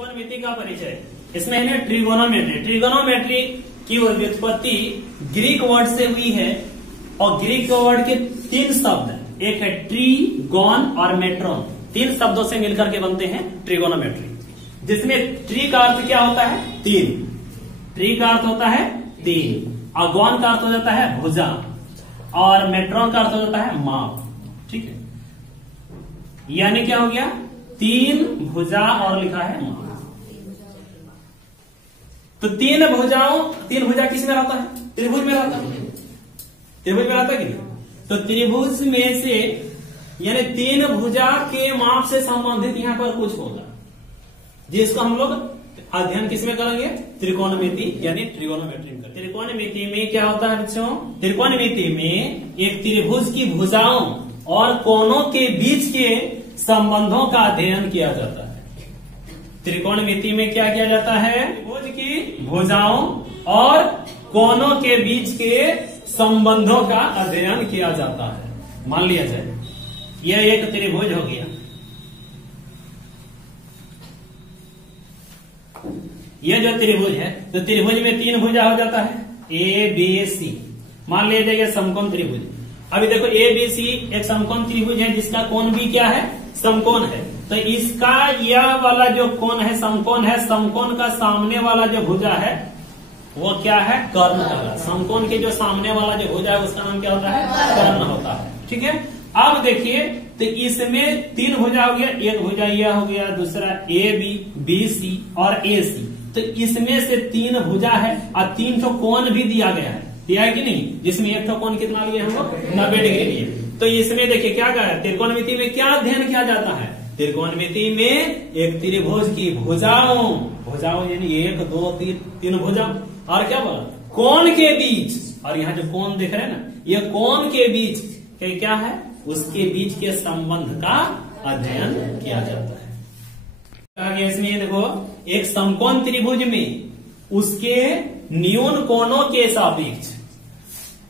त्रिकोणमिति का परिचय। इसमें है ट्रिगोनोमेट्री। ट्रिगोनोमेट्री की व्युत्पत्ति ग्रीक वर्ड से हुई है और ग्रीक वर्ड के 3 शब्द, एक है ट्री, गॉन और मेट्रोन, 3 शब्दों से मिलकर के बनते हैं ट्रिगोनोमेट्री। जिसमें ट्री का अर्थ क्या होता है? 3। ट्री का अर्थ होता है 3 और गॉन का अर्थ हो जाता है भुजा और मेट्रोन का अर्थ हो जाता है माप। ठीक है, यानी क्या हो गया? 3 भुजा और लिखा है माप। तो 3 भुजा किस में रहता है? त्रिभुज में रहता है। त्रिभुज में रहता है कि नहीं? तो त्रिभुज में से यानी 3 भुजा के माप से संबंधित यहां पर कुछ होगा जिसको हम लोग अध्ययन किसमें करेंगे? त्रिकोणमिति यानी ट्रिगोनोमेट्री में। त्रिकोणमिति में क्या होता है बच्चों? त्रिकोणमिति में एक त्रिभुज की भुजाओं और कोणों के बीच के संबंधों का अध्ययन किया जाता है। त्रिकोणमिति में क्या किया जाता है? त्रिभुज की भुजाओं और कोणों के बीच के संबंधों का अध्ययन किया जाता है। मान लिया जाए यह एक त्रिभुज हो गया, यह जो त्रिभुज है तो त्रिभुज में 3 भुजा हो जाता है, ए बी सी। मान लीजिए समकोण त्रिभुज। अभी देखो ए बी सी एक समकोण त्रिभुज है जिसका कोण भी क्या है? समकोण है। तो इसका यह वाला जो कोण है समकोण है, समकोण का सामने वाला जो भुजा है वो क्या है? कर्ण का। समकोण के जो सामने वाला जो भुजा है उसका नाम क्या होता है? कर्ण होता है। ठीक है, अब देखिए तो इसमें 3 भुजा हो गया, एक भुजा यह हो गया, दूसरा ए बी सी और ए सी। तो इसमें से 3 भुजा है और 3 ठो कोण भी दिया गया है, दिया है कि नहीं? जिसमें एक ठो कोण कितना लिए हम लोग? 90 डिग्री लिए। तो इसमें देखिए क्या कहा है? त्रिकोणमिति में क्या अध्ययन किया जाता है? त्रिकोणमिति में एक त्रिभुज की भुजाओं यानी 1 2 3 भुजा और क्या बोला? कोण के बीच, और यहाँ जो कोण दिख रहे हैं ना, ये कोण के बीच क्या है? उसके बीच के संबंध का अध्ययन किया जाता है। आगे इसमें देखो एक समकोण त्रिभुज में उसके न्यून कोणों के सापेक्ष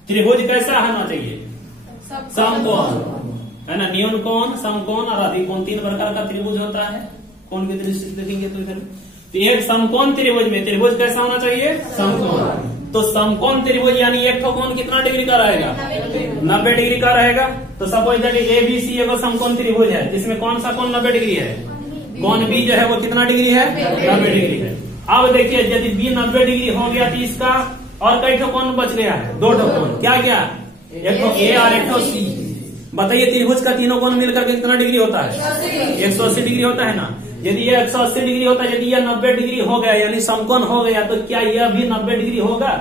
त्रिभुज कैसा होना चाहिए? समकोण है ना। न्यून कोण, समकोण और अधिक कोण, 3 प्रकार का त्रिभुज होता है। कोण की दृष्टि से देखेंगे तो इधर तो एक समकोण त्रिभुज में त्रिभुज कैसा होना चाहिए? समकोण। तो समकोण त्रिभुज यानी एक ठो कोण कितना डिग्री का रहेगा? 90 डिग्री का रहेगा। तो suppose that A B C एक समकोण त्रिभुज है जिसमें कौन सा कोण 90 डिग्री है? कोण बी जो है वो कितना डिग्री है? 90 डिग्री है। अब देखिए यदि बी 90 डिग्री हो गया तो इसका और कई ठो कोण बच गया है? 2 ठो कोण। क्या क्या? एक ठो ए और एक ठो सी। बताइए त्रिभुज का तीनों कोण मिलकर के कितना डिग्री होता है? 180 डिग्री होता है ना। यदि यह 180 डिग्री होता है, यदि यह 90 डिग्री हो गया यानी समकोण हो गया, तो क्या यह भी 90 डिग्री होगा?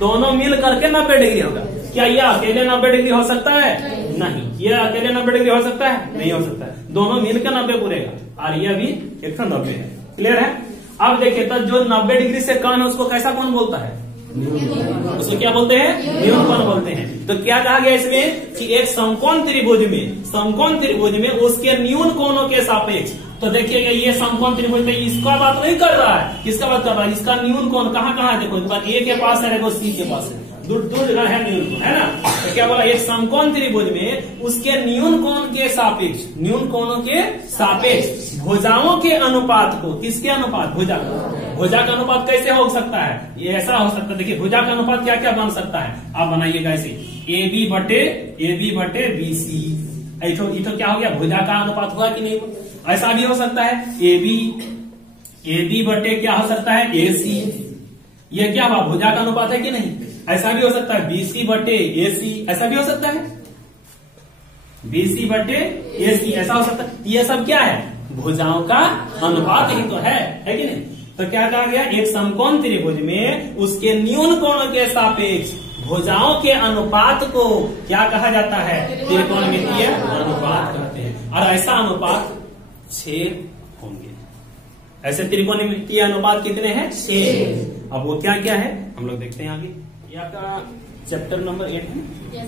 दोनों मिल करके 90 डिग्री होगा। क्या यह अकेले 90 डिग्री हो सकता है? नहीं। यह अकेले 90 डिग्री हो सकता है? नहीं हो सकता है। दोनों मिलकर 90 पूरेगा और यह भी 190 है। क्लियर है? अब देखिए तो जो 90 डिग्री से कम है उसको कैसा कोण बोलता है? उसको क्या बोलते हैं? न्यून कोण बोलते हैं। तो क्या कहा गया इसमें कि एक समकोण त्रिभुज में उसके न्यून कोणों के सापेक्ष। तो देखिएगा ये समकोण त्रिभुज में इसका बात नहीं कर रहा है, किसका बात कर रहा है? इसका न्यून कोण कहाँ है? देखो एक बार ए के पास है, देखो सी के पास है, दूर जगह है न्यून कोण, है ना। तो क्या बोला? एक समकोण त्रिभुज में उसके न्यून कोण के सापेक्ष, न्यून कोणों के सापेक्ष भुजाओं के अनुपात को, किसके अनुपात? भुजा का अनुपात कैसे हो सकता है? ये ऐसा हो सकता है, देखिए भुजा का अनुपात क्या क्या बन सकता है? आप बनाइएगा ऐसे ए बी बटे बी सी। ऐठो क्या हो गया? भुजा का अनुपात हुआ कि नहीं? ऐसा भी हो सकता है ए बी बटे क्या हो सकता है? ए सी। ये क्या हुआ? भुजा का अनुपात है कि नहीं? ऐसा भी हो सकता है बी सी बटे ए सी। ऐसा भी हो सकता है बी सी बटे ए सी, ऐसा हो सकता है। ये सब क्या है? भुजाओं का अनुपात ही तो है कि नहीं? तो क्या कहा गया? एक समकोण त्रिभुज में उसके न्यून कोणों के सापेक्ष भुजाओं के अनुपात को क्या कहा जाता है? त्रिकोणमितीय अनुपात कहते हैं। और ऐसा अनुपात 6 होंगे। ऐसे त्रिकोणमितीय अनुपात कितने हैं? 6। अब वो क्या क्या है हम लोग देखते हैं आगे। ये आपका चैप्टर नंबर 8 है।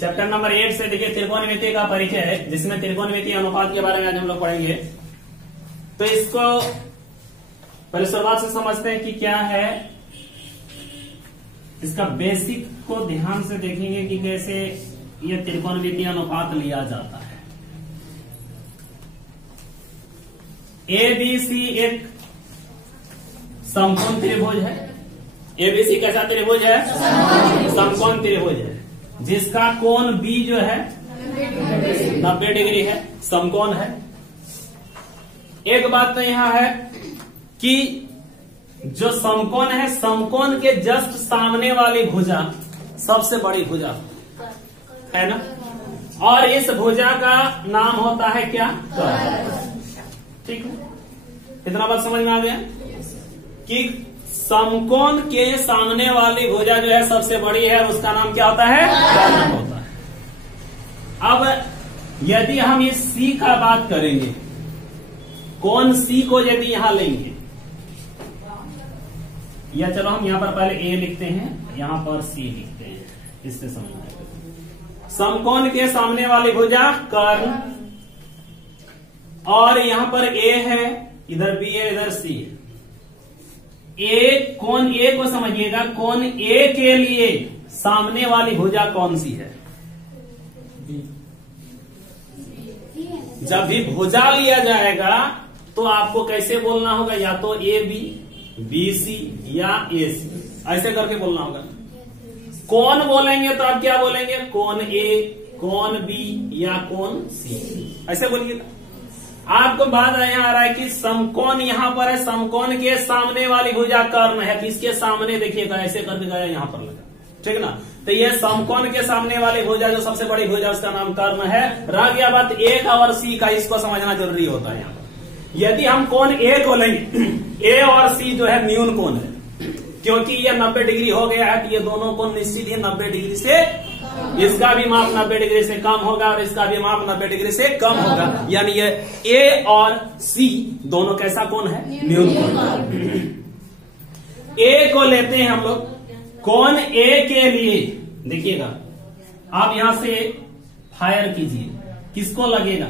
चैप्टर नंबर 8 से देखिए त्रिकोणमिति का परिचय है, जिसमें त्रिकोणमितीय अनुपात के बारे में आज हम लोग पढ़ेंगे। तो इसको पहले शुरुआत से समझते हैं कि क्या है। इसका बेसिक को ध्यान से देखेंगे कि कैसे यह त्रिकोणमितीय अनुपात लिया जाता है। एबीसी एक समकोण त्रिभुज है। एबीसी कैसा त्रिभुज है? समकोण त्रिभुज है, जिसका कोण बी जो है 90 डिग्री है, समकोण है। एक बात तो यहां है कि जो समकोण है, समकोण के जस्ट सामने वाली भुजा सबसे बड़ी भुजा है ना, और इस भुजा का नाम होता है क्या? ठीक है, इतना बात समझ में आ गया कि समकोण के सामने वाली भुजा जो है सबसे बड़ी है, उसका नाम क्या होता है? कर्ण होता है। अब यदि हम इस सी का बात करेंगे, कोण सी को यदि यहां लेंगे, या चलो हम यहां पर पहले ए लिखते हैं, यहां पर सी लिखते हैं, इससे समझना है। समकोण के सामने वाली भुजा कर्ण, और यहां पर ए है, इधर बी है, इधर सी है। ए, कोण ए को समझिएगा, कोण ए के लिए सामने वाली भुजा कौन सी है? जब भी भुजा लिया जाएगा तो आपको कैसे बोलना होगा? या तो ए बी, बी सी या ए सी, ऐसे करके बोलना होगा। कोण बोलेंगे तो आप क्या बोलेंगे? कोण ए, कोण बी या कोण सी, ऐसे बोलिएगा। आपको बात यहाँ आ रहा है कि समकोण यहां पर है, समकोण के सामने वाली भुजा कर्ण है, तो इसके सामने देखिएगा, ऐसे करके गया यहां पर लगा, ठीक ना। तो ये समकोण के सामने वाली भुजा जो सबसे बड़ी भुजा, उसका नाम कर्ण है। रह गया बात ए का और सी का, इसको समझना जरूरी होता है यहाँ पर। यदि हम कोण ए को लेंगे, ए और सी जो है न्यून कोण है, क्योंकि ये 90 डिग्री हो गया है, तो ये दोनों कोण निश्चित ही 90 डिग्री से, इसका भी माप 90 डिग्री से कम होगा और इसका भी माप 90 डिग्री से कम होगा, यानी ये ए और सी दोनों कैसा कोण है? न्यून कोण। ए को लेते हैं हम लोग, कोण ए के लिए देखिएगा, आप यहां से फायर कीजिए, किसको लगेगा?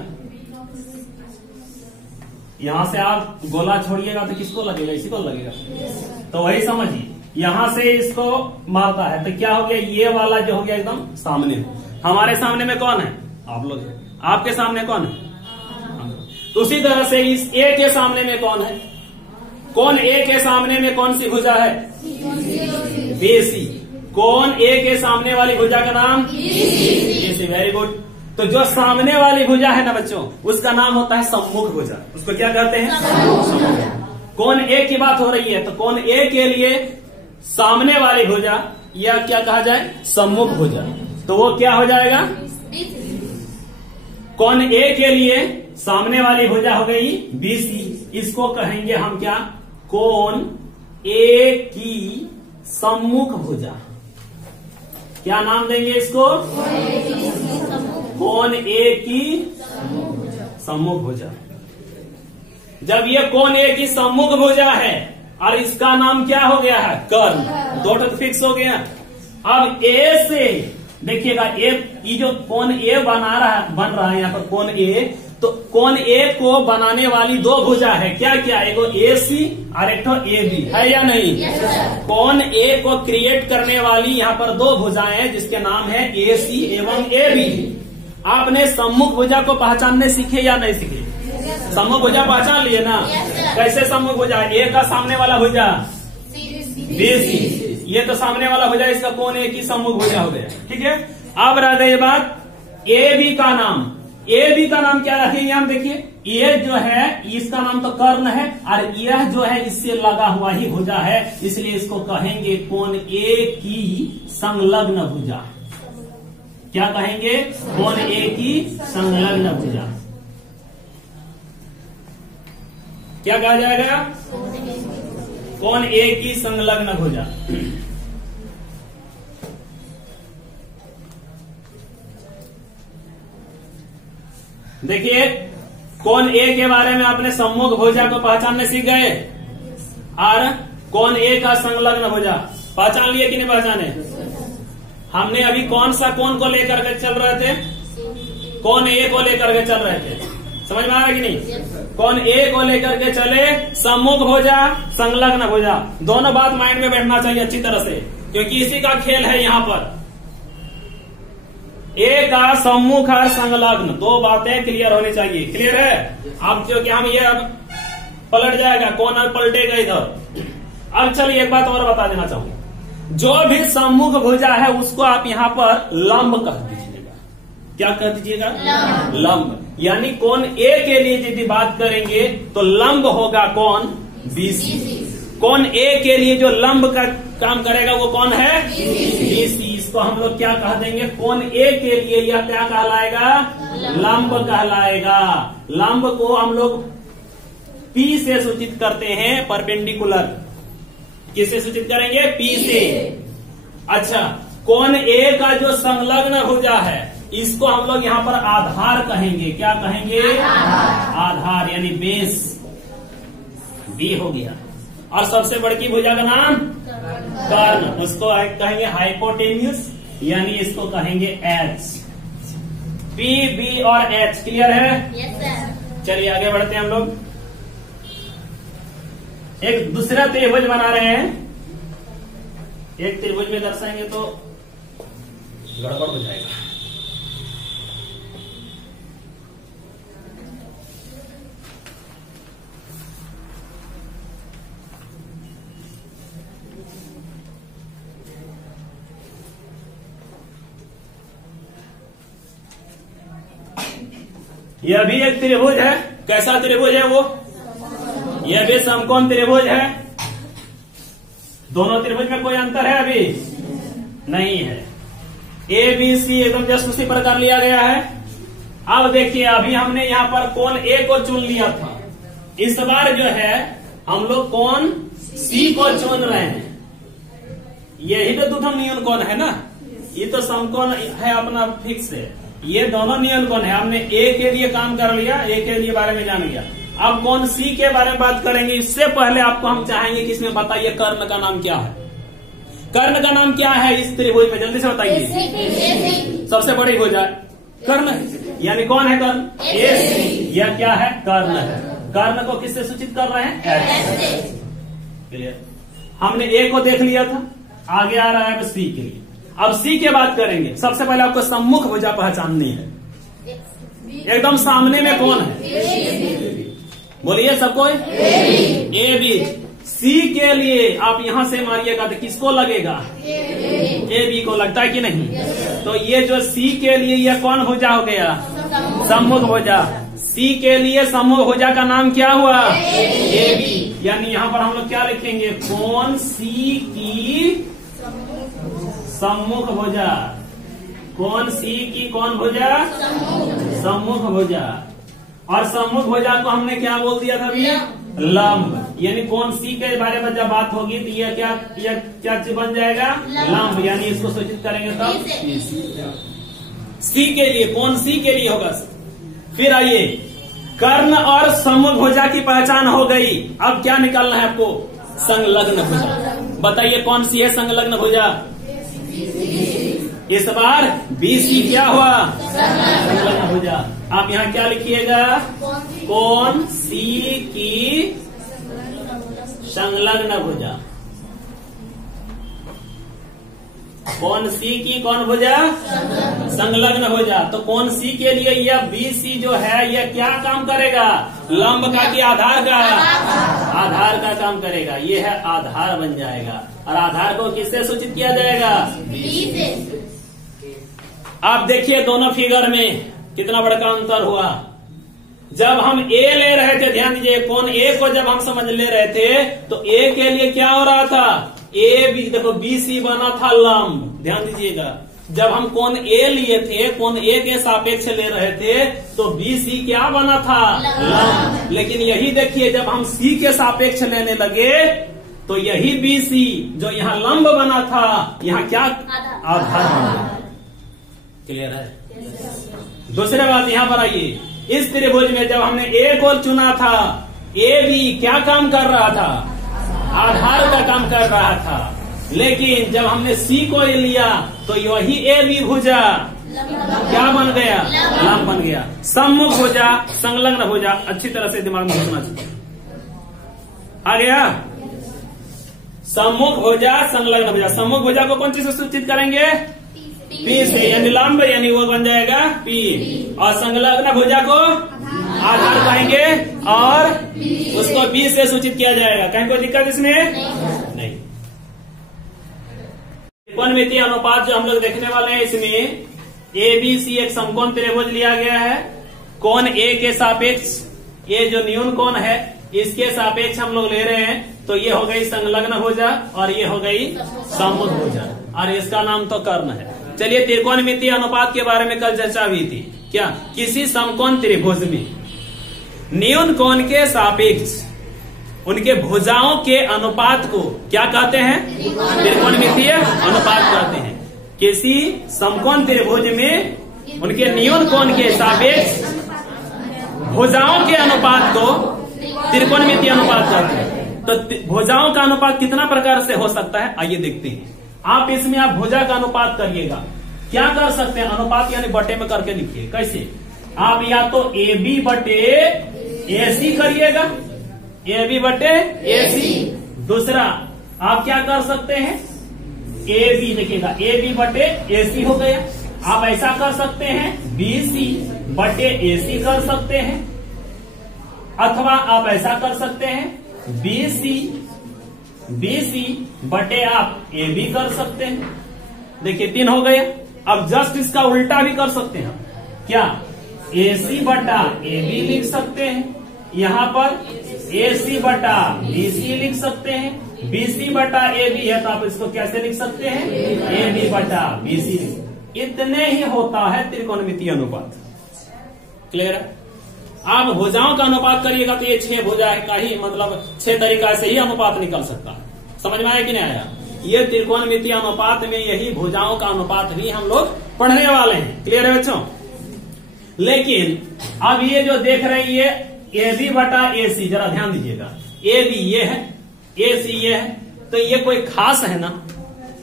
यहां से आप गोला छोड़िएगा तो किसको लगेगा? इसी को लगेगा। तो वही समझिए, यहां से इसको मारता है तो क्या हो गया? ये वाला जो हो गया एकदम सामने। हमारे सामने में कौन है? आप लोग। आपके सामने कौन है? तो उसी तरह से इस ए के सामने में कौन है? कोण ए के सामने में कौन सी भुजा है? बीसी। कोण ए के सामने वाली भुजा का नाम? बीसी। Very good. तो जो सामने वाली भुजा है ना बच्चों, उसका नाम होता है सम्मुख भुजा। उसको क्या कहते हैं? सम्मुख। कोण ए की बात हो रही है, तो कोण ए के लिए सामने वाली भुजा या क्या कहा जाए? सम्मुख भुजा। तो वो क्या हो जाएगा? कोण ए के लिए सामने वाली भुजा हो गई बीसी। इसको कहेंगे हम क्या? कोण ए की सम्मुख भुजा। क्या नाम देंगे इसको? कोण ए की सम्मुख भुजा। जब ये कोण ए की सम्मुख भुजा है और इसका नाम क्या हो गया है? कर्ण। दो टक फिक्स हो गया। अब ए से देखिएगा, ये जो कोण ए बन रहा है यहाँ पर कोण ए, तो कोण ए को बनाने वाली दो भुजा है। क्या क्या? एगो ए सी और एक तो ए बी है या नहीं? कोण ए को क्रिएट करने वाली यहाँ पर दो भुजाएं हैं, जिसके नाम है ए सी एवं ए बी। आपने सम्मुख भुजा को पहचानने सीखे या नहीं सीखे? सम्मुख भुजा पहचान लिए ना? कैसे सम्मुख भुजा? ए का सामने वाला भुजा बीसी, ये तो सामने वाला भुजा, इसका कोण ए की सम्मुख भुजा हो गया। ठीक है। अब रह गई बात ए बी का नाम। ए बी का नाम क्या रखेंगे हम? देखिए, ए जो है इसका नाम तो कर्ण है और यह जो है इससे लगा हुआ ही भुजा है, इसलिए इसको कहेंगे कोण ए की संलग्न भुजा। क्या कहेंगे? कोण ए की संलग्न भुजा। क्या कहा जाएगा? कोण ए की संलग्न भुजा। देखिए, कोण ए के बारे में आपने सम्मुख भुजा को पहचानने सीख गए और कोण ए का संलग्न भुजा पहचान लिए कि नहीं पहचाने? हमने अभी कौन सा कोण को लेकर के चल रहे थे? कोण ए को लेकर के चल रहे थे। समझ में आ रहा है कि नहीं? कोण ए को लेकर के चले, सम्मुख भुजा, संलग्न भुजा, दोनों बात माइंड में बैठना चाहिए अच्छी तरह से, क्योंकि इसी का खेल है यहाँ पर। ए का सम्मुख और संलग्न, दो बातें क्लियर होनी चाहिए। क्लियर है? अब क्योंकि हम ये अब पलट जाएगा, कॉर्नर पलटेगा इधर। अब चलिए एक बात और बता देना चाहूंगा, जो भी सम्मुख भुजा है उसको आप यहाँ पर लंब कह दीजिएगा। क्या कह दीजिएगा? लंब। यानी कोण ए के लिए यदि बात करेंगे तो लंब होगा कौन? बीसी। कोण ए के लिए जो लंब का काम करेगा वो कौन है? बीसी। इसको हम लोग क्या कह देंगे? कोण ए के लिए यह क्या कहलाएगा? लंब कहलाएगा। लंब को हम लोग P से सूचित करते हैं, परपेंडिकुलर। किससे सूचित करेंगे? P से। अच्छा, कोण ए का जो संलग्न भुजा है इसको हम लोग यहाँ पर आधार कहेंगे। क्या कहेंगे? आधार, यानी बेस। बी हो गया। और सबसे बड़ी भुजा का नाम कर्ण, उसको कहेंगे हाइपोटेन्यूस, यानी इसको कहेंगे एच। पी, बी और एच क्लियर है? Yes sir. चलिए आगे बढ़ते हैं हम लोग। एक दूसरा त्रिभुज बना रहे हैं। एक त्रिभुज में दर्शाएंगे तो गड़बड़ हो जाएगा। यह भी एक त्रिभुज है। कैसा त्रिभुज है वो? यह भी समकोण त्रिभुज है। दोनों त्रिभुज में कोई अंतर है? अभी नहीं है। ए बी सी एकदम जस्ट उसी प्रकार लिया गया है। अब देखिए, अभी हमने यहाँ पर कोण ए को चुन लिया था। इस बार जो है हम लोग कोण सी को चुन रहे हैं। यही तो द्विघात नियन कोण है ना, ये तो समकोण है अपना फिक्स है। ये दोनों नियन कोण है। हमने ए के लिए काम कर लिया, ए के लिए बारे में जान लिया। अब कोण सी के बारे में बात करेंगे। इससे पहले आपको हम चाहेंगे कि इसमें बताइए कर्ण का नाम क्या है? कर्ण का नाम क्या है इस त्रिभुज में? जल्दी से बताइए। सबसे बड़ी भुजा कर्ण, यानी कौन है कर्ण? ए। यह क्या है? कर्ण है। कर्ण को किससे सूचित कर रहे हैं? एच। क्लियर? हमने ए को देख लिया था, आगे आ रहा है अब सी के लिए। अब सी के बात करेंगे। सबसे पहले आपको सम्मुख भुजा पहचाननी है। एकदम सामने में कौन है? बोलिए सबको। ए बी। सी के लिए आप यहां से मारिएगा तो किसको लगेगा? ए बी को लगता है कि नहीं? तो ये जो सी के लिए यह कौन भुजा हो गया? सम्मुख भुजा। सी के लिए सम्मुख भुजा का नाम क्या हुआ? A B. यानी यहाँ पर हम लोग क्या लिखेंगे? कोण सी की सम्मुख भुजा। कोण सी की कौन भुजा? सम्मुख भुजा। और सम्मुख भुजा को हमने क्या बोल दिया था अभी? लंब। यानी कोण सी के बारे में जब बात होगी तो यह क्या बन जाएगा? लंब। यानी इसको सूचित करेंगे तब सी के लिए, कोण सी के लिए होगा। फिर आइए, कर्ण और सम्मुख भुजा की पहचान हो गई। अब क्या निकालना है आपको? संलग्न भुजा। बताइए कौन सी है संलग्न भुजा? इस बार बीसी क्या हुआ? संलग्न भुजा। आप यहाँ क्या लिखिएगा? कोण सी की संलग्न भुजा। कोण सी की कौन भुजा? संलग्न भुजा। तो कोण सी के लिए यह बीसी जो है यह क्या काम करेगा? लंब का कि आधार का? आधार का काम करेगा। यह है आधार बन जाएगा। और आधार को किससे सूचित किया जाएगा? बी से। आप देखिए दोनों फिगर में कितना बड़ा अंतर हुआ। जब हम ए ले रहे थे, ध्यान दीजिए, कोण ए को जब हम समझ ले रहे थे तो ए के लिए क्या हो रहा था? ए बी, देखो बी सी बना था लंब। ध्यान दीजिएगा, जब हम कोण ए लिए थे, कोण ए के सापेक्ष ले रहे थे तो बी सी क्या बना था? लंब। लेकिन यही देखिए, जब हम सी के सापेक्ष लेने लगे तो यही बी सी जो यहाँ लंब बना था यहाँ क्या? आधार बना। क्लियर है? दूसरी बात यहाँ पर आइए, इस त्रिभुज में जब हमने ए को चुना था, ए बी क्या काम कर रहा था? आधार का काम कर रहा था। लेकिन जब हमने सी को लिया तो यही ए बी भुजा क्या बन गया? लंब बन गया। सम्मुख भुजा, संलग्न भुजा, अच्छी तरह से दिमाग में घुसना चाहिए। आ गया? सम्मुख भुजा, संलग्न भुजा। सम्मुख भुजा को कौन चीज से सूचित करेंगे? पी से, यानी लंब, यानी वो बन जाएगा पी। और संलग्न भुजा को आधार कहेंगे और उसको बी से सूचित किया जाएगा। कहीं कोई दिक्कत इसमें नहीं। त्रिकोणमितीय अनुपात जो हम लोग देखने वाले हैं, इसमें ए बी सी एक समकोण त्रिभुज लिया गया है। कोण ए के सापेक्ष, ये जो न्यून कोण है इसके सापेक्ष हम लोग ले रहे हैं, तो ये हो गई संलग्न भुजा और ये हो गई सम्मुख भुजा, और इसका नाम तो कर्ण है। चलिए, त्रिकोणमितीय अनुपात के बारे में कल चर्चा हुई थी। क्या? किसी समकोण त्रिभुज में न्यून कोण के सापेक्ष उनके भुजाओं के अनुपात को क्या कहते हैं? त्रिकोणमितीय अनुपात कहते हैं। किसी समकोण त्रिभुज में उनके न्यून कोण के सापेक्ष भुजाओं के अनुपात को त्रिकोणमितीय अनुपात कहते हैं। तो भुजाओं का अनुपात कितना प्रकार से हो सकता है, आइए देखते हैं। आप इसमें आप भुजा का अनुपात करिएगा, क्या कर सकते हैं? अनुपात यानी बटे में करके लिखिए। कैसे? आप या तो ए बी बटे ए सी करिएगा, ए बी बटे ए सी। दूसरा आप क्या कर सकते हैं? ए बी देखिएगा, ए बी बटे ए सी हो गया। आप ऐसा कर सकते हैं बी सी बटे ए सी कर सकते हैं, अथवा आप ऐसा कर सकते हैं बी सी बटे आप ए बी कर सकते हैं। देखिए 3 हो गया। अब जस्ट इसका उल्टा भी कर सकते हैं। क्या? ए सी बटा ए बी लिख सकते हैं, यहाँ पर ए सी बटा बी सी लिख सकते हैं। बी सी बटा ए बी है तो आप इसको कैसे लिख सकते हैं? ए बी बटा बी सी। इतने ही होता है त्रिकोणमितीय अनुपात। क्लियर है? आप भुजाओं का अनुपात करिएगा तो ये 6 भुजा का ही मतलब 6 तरीका से ही अनुपात निकल सकता है। समझ में आया कि नहीं आया? ये त्रिकोणमितीय अनुपात में यही भुजाओं का अनुपात भी हम लोग पढ़ने वाले हैं। क्लियर है बच्चों? लेकिन अब ये जो देख रहे हैं ये ए बी बटा ए सी, जरा ध्यान दीजिएगा। ए बी ये है, ए सी ये है, तो ये कोई खास है ना,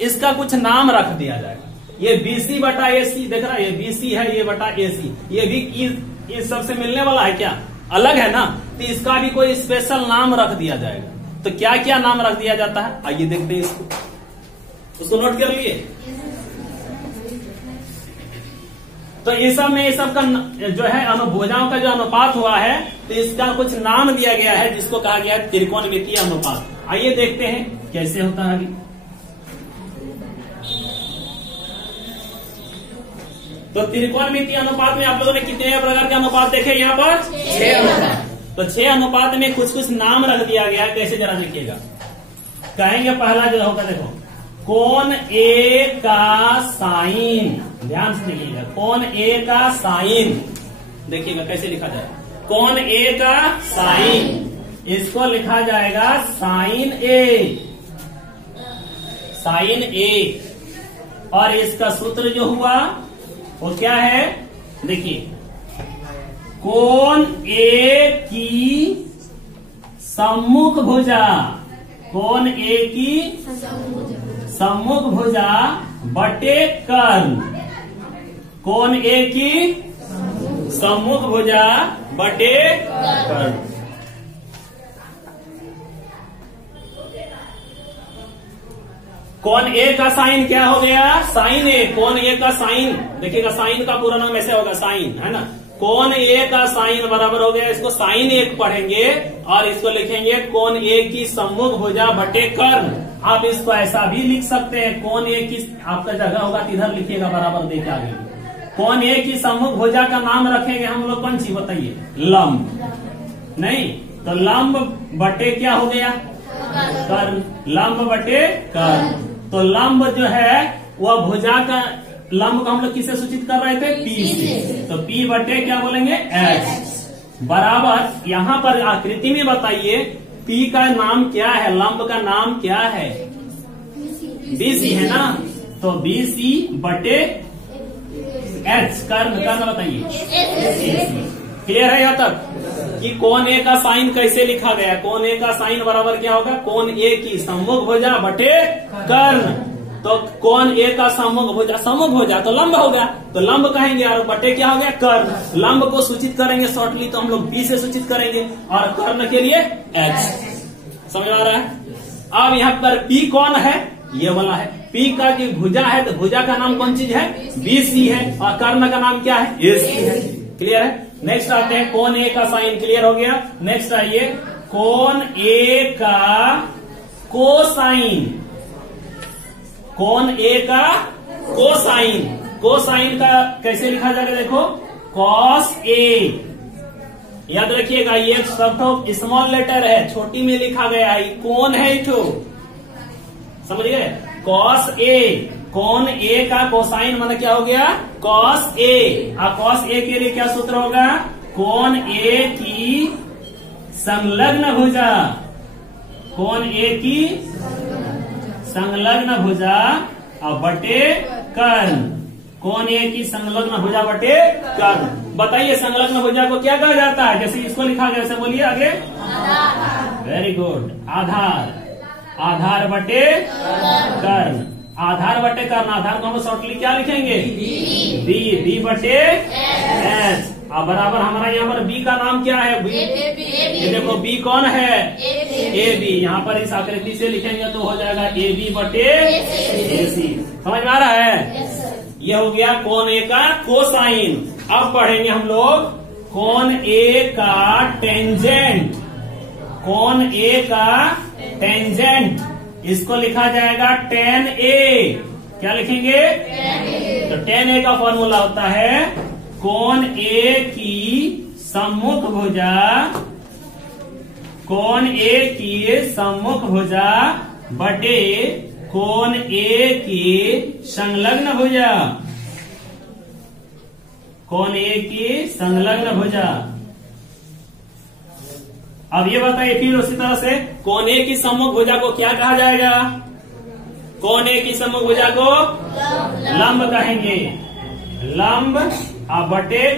इसका कुछ नाम रख दिया जाएगा। ये बी सी बटा ए सी देख रहा है, ये बी सी है, ये बटा ए सी, ये भी इस सबसे मिलने वाला है क्या? अलग है ना, तो इसका भी कोई स्पेशल नाम रख दिया जाएगा। तो क्या क्या नाम रख दिया जाता है, आइए देखते हैं इसको। उसको नोट कर लिए? तो इस सब में, इस सब का जो है भुजाओं का जो अनुपात हुआ है, तो इसका कुछ नाम दिया गया है जिसको कहा गया है त्रिकोणमितीय अनुपात। आइए देखते हैं कैसे होता है आगे। तो त्रिकोणमितीय अनुपात में आप लोगों ने कितने प्रकार के अनुपात देखे? यहाँ पर 6 अनुपात। तो 6 अनुपात में कुछ कुछ नाम रख दिया गया है। कैसे, जरा देखिएगा। कहेंगे पहला जो होगा, देखो, कोण ए का साइन। ध्यान से देखिएगा, कोण ए का साइन। देखिएगा कैसे लिखा जाए। कोण ए का साइन, इसको लिखा जाएगा साइन ए, साइन ए। और इसका सूत्र जो हुआ वो क्या है? देखिए, कोण ए की सम्मुख भुजा, कोण ए की सम्मुख भुजा बटे कर्ण। कोण ए की सम्मुख भुजा बटे कर्ण। कोण ए का साइन क्या हो गया? साइन ए। कोण ए का साइन, देखिएगा साइन का पूरा नाम ऐसे होगा, साइन, है ना। कोण ए का साइन बराबर हो गया, इसको साइन 1 पढ़ेंगे और इसको लिखेंगे कोण ए की सम्मुख भुजा बटे कर्ण। आप इसको ऐसा भी लिख सकते हैं, कोण ए की, आपका जगह होगा तो इधर लिखिएगा बराबर देके आगे। कोण ए की सम्मुख भुजा का नाम रखेंगे हम लोग कौन सी, बताइए? लंब। नहीं तो लंब बटे क्या हो गया? कर्ण। लंब बटे कर्ण। तो लंब जो है वह भुजा का, लंब को हम लोग किससे सूचित कर रहे थे? पी से। तो पी बटे क्या बोलेंगे? एच बराबर। यहाँ पर आकृति में बताइए पी का नाम क्या है, लंब का नाम क्या है? बीसी है ना, तो बीसी बटे एच। कर्ण बताइए। क्लियर है यहाँ तक कि कोण ए का साइन कैसे लिखा गया? कोण ए का साइन बराबर क्या होगा? कोण ए की सम्मुख भुजा बटे कर्ण। तो कोण ए का सम्मुख भुजा तो लंब होगा, तो लंब कहेंगे, और बटे क्या हो गया? कर्ण। लंब को सूचित करेंगे शॉर्टली तो हम लोग बी से सूचित करेंगे, और कर्ण के लिए एच। समझ आ रहा है? अब यहाँ पर पी कौन है? ये वाला है। पी का जो भुजा है, तो भुजा का नाम कौन चीज है? बी सी है, और कर्ण का नाम क्या है? ए सी है। क्लियर है? नेक्स्ट आते हैं कोण ए का साइन, क्लियर हो गया। नेक्स्ट आइए कोण ए का कोसाइन, कोण ए का कोसाइन, कोसाइन का कैसे लिखा जाएगा देखो, कॉस ए। याद रखिएगा ये एक शब्द स्मॉल लेटर है, छोटी में लिखा गया है, कौन है इठो, समझ गए। कॉस ए, कौन ए का कोसाइन माने क्या हो गया, कॉस ए। और कॉस ए के लिए क्या सूत्र होगा, कौन ए की संलग्न भुजा, कौन ए की संलग्न भुजा और बटे कर्ण, कौन ए की संलग्न भुजा बटे कर्ण। बताइए संलग्न भुजा को क्या कहा जाता है, जैसे इसको लिखा गया, ऐसे बोलिए आगे, वेरी गुड, आधार, आधार बटे कर्ण, आधार बटे कर्ण। आधार को हम शॉर्टली क्या लिखेंगे, बी, बी बटे एच। अब बराबर हमारा यहाँ पर बी का नाम क्या है, बी, ये देखो बी कौन है, ए बी। यहाँ पर इस आकृति से लिखेंगे तो हो जाएगा ए बी बटे ए सी। समझ में आ रहा है, ये हो गया कोण ए का कोसाइन। अब पढ़ेंगे हम लोग कोण ए का टेंजेंट, कोण ए का टेंजेंट, इसको लिखा जाएगा tan ए। क्या लिखेंगे, तो tan ए का फॉर्मूला होता है कोण ए की सम्मुख भुजा, कोण ए की सम्मुख भुजा बटे कोण ए की संलग्न भुजा, कोण ए की संलग्न भुजा। अब ये बताइए फिर उसी तरह से कोण ए की सम्मुख भुजा को क्या कहा जाएगा, कोण ए की सम्मुख भुजा को लंब कहेंगे, लंब। अब बटे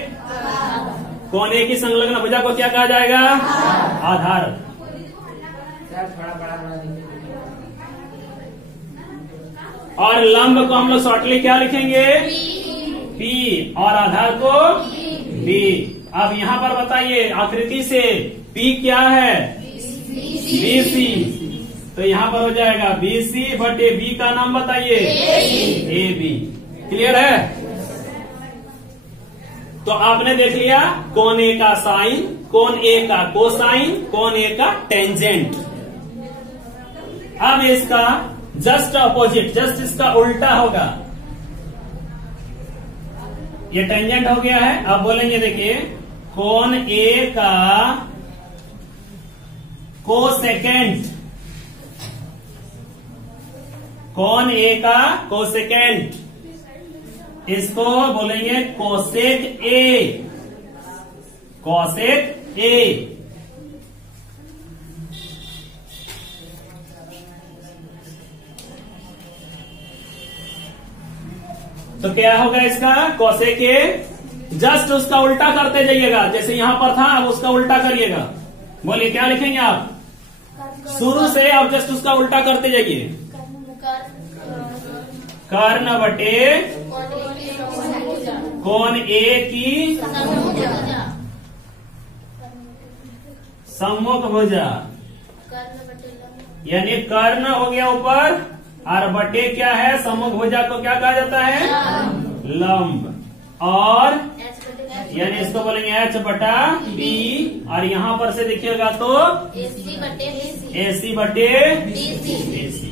कोण ए की संलग्न भुजा को क्या कहा जाएगा, आधार। और लंब को हम लोग शॉर्टली क्या लिखेंगे, पी, और आधार को बी। अब यहाँ पर बताइए आकृति से पी क्या है, बीसी, तो यहाँ पर हो जाएगा बीसी बटे बी का नाम बताइए, ए बी। क्लियर है, तो आपने देख लिया कोण ए का साइन, कोण ए का कोसाइन, कोण ए का टेंजेंट। अब इसका जस्ट अपोजिट, जस्ट इसका उल्टा होगा, ये टेंजेंट हो गया है। अब बोलेंगे देखिए कोण ए का कोसेकेंट, कोण ए का कोसेकेंट, इसको बोलेंगे कोसेक ए, कोसेक ए। तो क्या होगा इसका, कोसेक ए, जस्ट उसका उल्टा करते जाइएगा, जैसे यहां पर था अब उसका उल्टा करिएगा। बोलिए क्या लिखेंगे आप, शुरू से अब जस्ट उसका उल्टा करते जाइए, कर्ण बटे कोण ए की सम्मुख भुजा, यानी कर्ण हो गया ऊपर और बटे क्या है, सम्मुख भुजा को क्या कहा जाता है, लंब। और यानी इसको बोलेंगे एच बटा बी, और यहाँ पर से देखिएगा तो एसी बटे बीसी।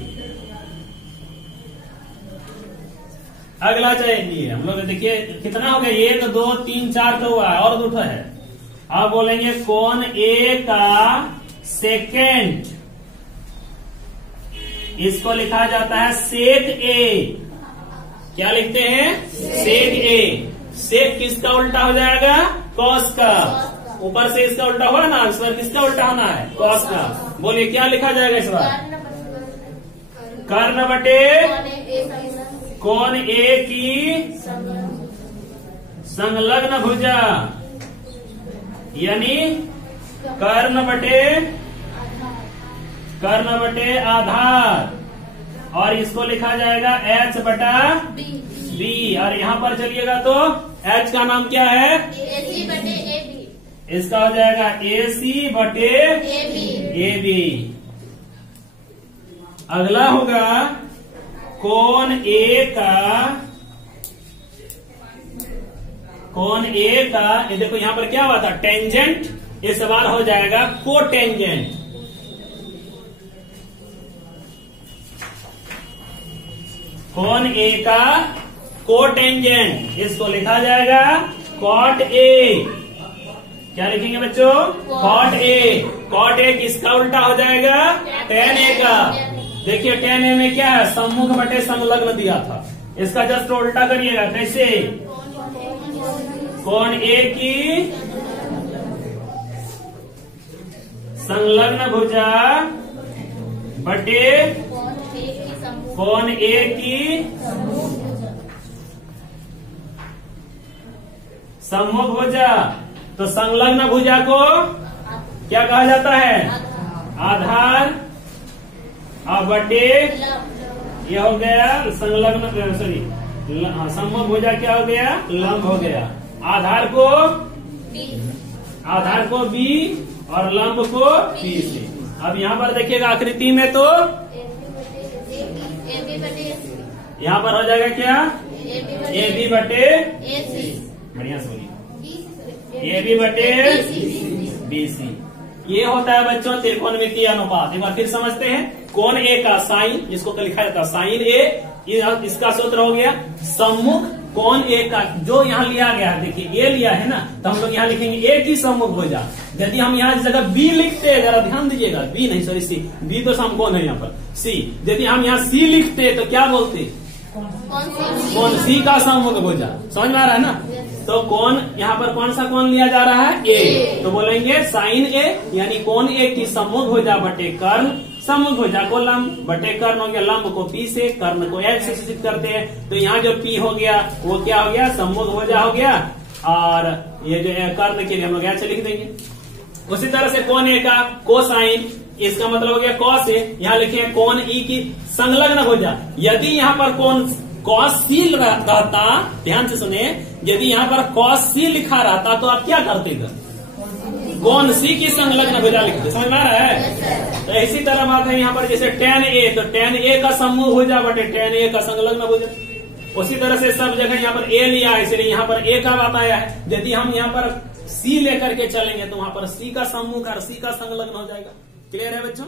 अगला चाहिए हम लोग, देखिए कितना हो गया, 1 2 3 4 का हुआ है और दूठा है। अब बोलेंगे कोण ए का सेकेंड, इसको लिखा जाता है सेक ए। क्या लिखते हैं, सेक ए। सेक किसका उल्टा हो जाएगा, कॉस का। ऊपर से इसका उल्टा हुआ ना, इस बार किसका उल्टा होना है, कॉस का। बोलिए क्या लिखा जाएगा इस बार, कर्ण बटे कोण ए की संलग्न भुजा, यानी कर्ण बटे आधार, और इसको लिखा जाएगा एच बटा बी। और यहाँ पर चलिएगा तो एच का नाम क्या है, एसी बटे ए बी, इसका हो जाएगा एसी बटे ए बी। अगला होगा कोण ए का कोण ए का, ये देखो यहां पर क्या हुआ था, टेंजेंट, इस बार हो जाएगा कोटेंजेंट। कोण ए का कोटेंजेंट, इसको लिखा जाएगा कॉट ए। क्या लिखेंगे बच्चों, कॉट ए। कॉट ए किसका उल्टा हो जाएगा, टेन ए का। देखिए टेन ए में क्या है, सम्मुख बटे संलग्न दिया था, इसका जस्ट उल्टा करिएगा। कैसे, कोण ए की संलग्न भुजा बटे कोण ए की सम्मुख भुजा। तो संलग्न भुजा को क्या कहा जाता है, आधार, और बटे यह हो गया संलग्न, सॉरी सम्मुख भुजा क्या हो गया, लंब हो गया। आधार को बी और लंब को पी से। अब यहाँ पर देखिएगा आकृति में तो यहाँ पर हो जाएगा क्या, ए बी बटे, बढ़िया से बोलिए, ए बी बटे बी सी। ये होता है बच्चों त्रिकोणमितीय अनुपात। एक बार फिर समझते हैं, कोण ए का साइन, जिसको लिखा जाता है साइन ए, इसका सूत्र हो गया सम्मुख कोण ए का, जो यहाँ लिया गया है, देखिए ए लिया है ना, तो हम लोग यहाँ लिखेंगे ए की सम्मुख भुजा। यदि हम यहाँ इस जगह बी लिखते हैं, जरा ध्यान दीजिएगा, बी नहीं सॉरी सी, बी तो समकोण है यहाँ पर, सी। यदि हम यहाँ सी लिखते तो क्या बोलते, कोण सी का सम्मुख भुजा। समझ में आ रहा है ना। तो कोण यहाँ पर कौन सा कोण लिया जा रहा है, ए, तो बोलेंगे साइन ए, यानी कोण ए की सम्मुख भुजा बटे कर्ण, सम्मुख भुजा को लंब बटे कर्ण हो गया, लंब को पी से, कर्ण को एच से सूचित करते हैं। तो यहाँ जो पी हो गया वो क्या हो गया, सम्मुख भुजा हो गया, और ये जो कर्ण के लिए हम लोग एच लिख देंगे। उसी तरह से कोण ए का कोसाइन, इसका मतलब हो गया कॉस ए, यहाँ लिखे कोण ई की संलग्न भुजा। यदि यहाँ पर कोण कॉस सी रहता, ध्यान से सुने, यदि यहाँ पर कॉस सी लिखा रहता तो आप क्या करते थे, कोण सी की संलग्न भुजा लिखते। समझ में आ रहा है। तो इसी तरह बात है यहाँ पर, जैसे टेन ए, तो टेन ए का सम्मुख भुजा बटे टेन ए का संलग्न भुजा। उसी तरह से सब जगह यहाँ पर ए लिया है, इसलिए यहाँ पर ए का बात आया है। यदि हम यहाँ पर सी लेकर के चलेंगे तो वहां पर सी का सम्मुख और सी का संलग्न हो जाएगा। क्लियर है बच्चों।